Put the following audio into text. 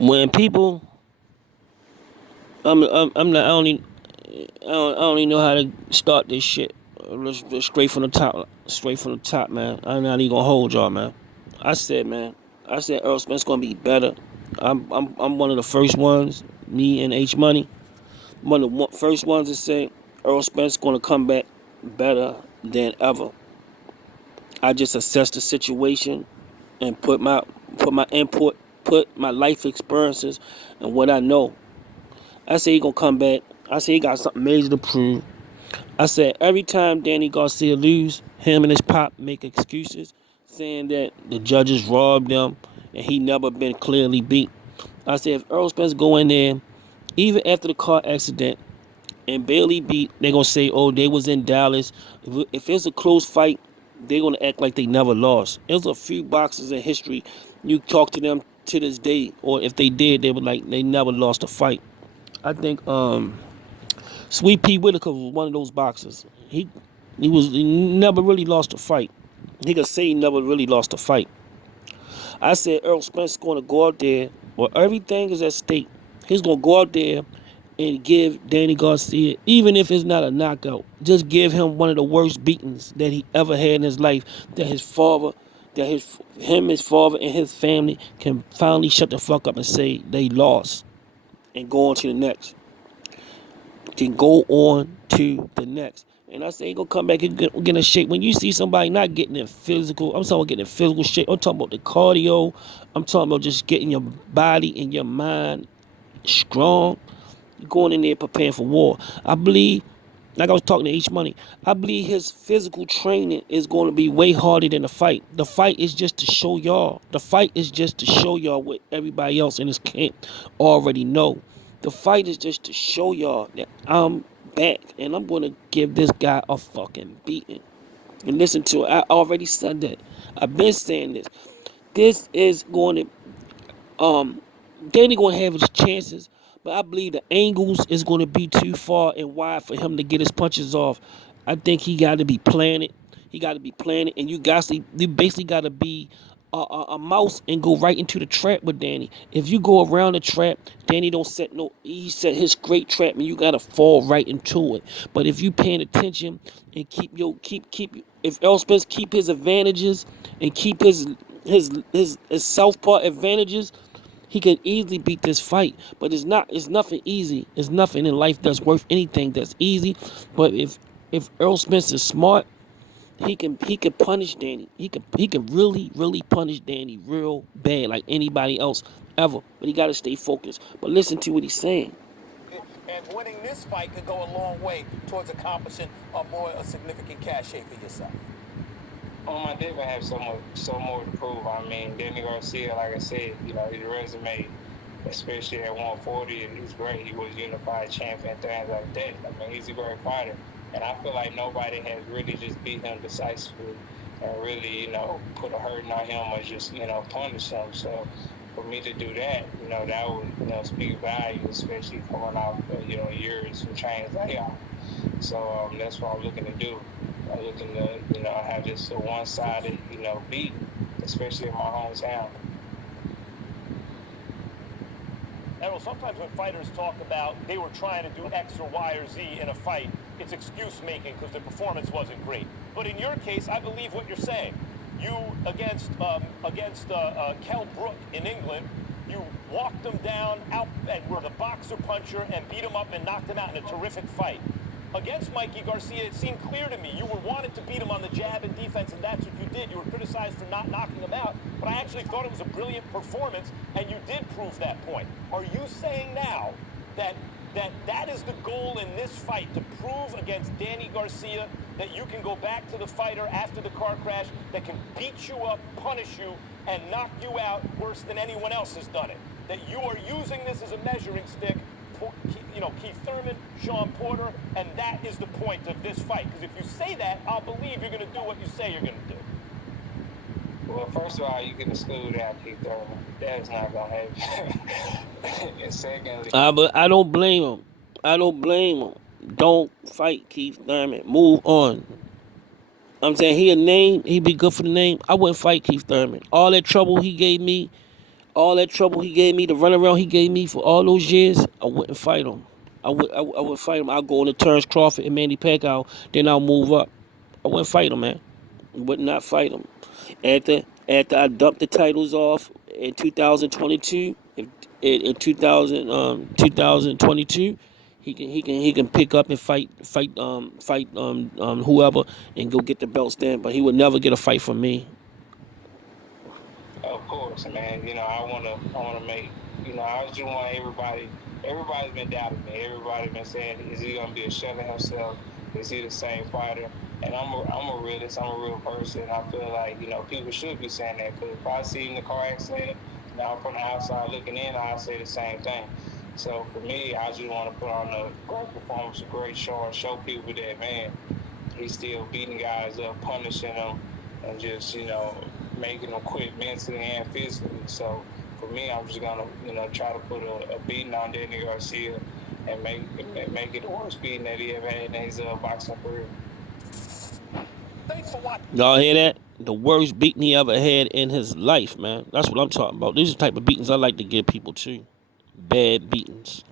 When people, I'm not. I don't even know how to start this shit. Just straight from the top. Straight from the top, man. I'm not even gonna hold y'all, man. I said, man. I said Earl Spence gonna be better. I'm one of the first ones. Me and H Money. One of the first ones to say Earl Spence gonna come back better than ever. I just assessed the situation and put my input, put my life experiences and what I know. I say he gonna come back. I say he got something major to prove. I said every time Danny Garcia lose, him and his pop make excuses, saying that the judges robbed them and he never been clearly beat. I said if Earl Spence go in there, even after the car accident and Bailey beat, they gonna say, oh, they was in Dallas. If it's a close fight, they gonna act like they never lost. There's a few boxers in history, you talk to them to this day, or if they did, they were like they never lost a fight. I think Sweet Pea Whitaker was one of those boxers. He never really lost a fight. He could say he never really lost a fight. I said Earl Spence gonna go out there where everything is at stake. He's gonna go out there and give Danny Garcia, even if it's not a knockout, just give him one of the worst beatings that he ever had in his life. That his father, his father, and his family can finally shut the fuck up and say they lost and go on to the next. Can go on to the next. And I say he gonna come back and get in shape. When you see somebody not getting in physical, I'm talking about getting in physical shape. I'm talking about the cardio. I'm talking about just getting your body and your mind strong. Going in there preparing for war. I believe, like I was talking to H Money, I believe his physical training is going to be way harder than the fight. The fight is just to show y'all. The fight is just to show y'all what everybody else in this camp already know. The fight is just to show y'all that I'm back and I'm going to give this guy a fucking beating. And listen to it. I already said that. I've been saying this. This is going Danny going to have his chances, but I believe the angles is going to be too far and wide for him to get his punches off. I think he got to be planted. He got to be planted, and you basically got to be a mouse and go right into the trap with Danny. If you go around the trap, Danny don't set no. He set his great trap, and you got to fall right into it. But if you paying attention and keep if Errol Spence keep his advantages and keep his southpaw advantages, he can easily beat this fight. But it's nothing easy. It's nothing in life that's worth anything that's easy. But if Errol Spence is smart, he can punish Danny. He can really punish Danny real bad like anybody else ever. But he gotta stay focused. But listen to what he's saying. And winning this fight could go a long way towards accomplishing a significant cachet for yourself. I definitely have so more to prove. I mean, Danny Garcia, like I said, his resume, especially at 140, is great. He was unified champion, things like that. I mean, he's a great fighter. And I feel like nobody has really just beat him decisively and really, put a hurting on him or just, punish him. So for me to do that, that would, speak value, especially coming off, years of training like y'all. So that's what I'm looking to do. I'm looking to, have just a one-sided, beat, especially in my hometown. Errol, sometimes when fighters talk about they were trying to do X or Y or Z in a fight, it's excuse-making because the performance wasn't great. But in your case, I believe what you're saying. You, against Kell Brook in England, you walked him down out and were the boxer puncher and beat him up and knocked him out in a terrific fight. Against Mikey Garcia, it seemed clear to me you were wanted to beat him on the jab and defense, and that's what you did. You were criticized for not knocking him out, but I actually thought it was a brilliant performance, and you did prove that point. Are you saying now that is the goal in this fight, to prove against Danny Garcia that you can go back to the fighter after the car crash that can beat you up, punish you, and knock you out worse than anyone else has done it? That you are using this as a measuring stick, Keith Thurman, Sean Porter, and that is the point of this fight. Because if you say that, I'll believe you're going to do what you say you're going to do. Well, first of all, you can exclude out Keith Thurman. That is not going to happen. And secondly, But I don't blame him. Don't fight Keith Thurman. Move on. I'm saying he a name. He be good for the name. I wouldn't fight Keith Thurman. All that trouble he gave me, All that trouble he gave me, the runaround he gave me for all those years, I wouldn't fight him. I would fight him. I'll go on to Terrence Crawford and Manny Pacquiao, then I'll move up. I wouldn't fight him, man. Would not fight him. After I dumped the titles off in 2022, in 2022, he can pick up and fight whoever and go get the belts then. But he would never get a fight from me. Of course, man. I wanna make. I just want everybody. Everybody's been doubting me. Everybody's been saying, is he gonna be a shell of himself? Is he the same fighter? And I'm a realist. I'm a real person. I feel like people should be saying that, because if I see in the car accident, now from the outside looking in, I say the same thing. So for me, I just want to put on a great performance, a great show, and show people that, man, he's still beating guys up, punishing them, and just making them quit mentally and physically. So for me, I'm just gonna try to put a beating on Danny Garcia and make it the worst beating that he ever had in his boxing career. Thanks for watching. Y'all hear that? The worst beating he ever had in his life, man. That's what I'm talking about. These are the type of beatings I like to give people too. Bad beatings.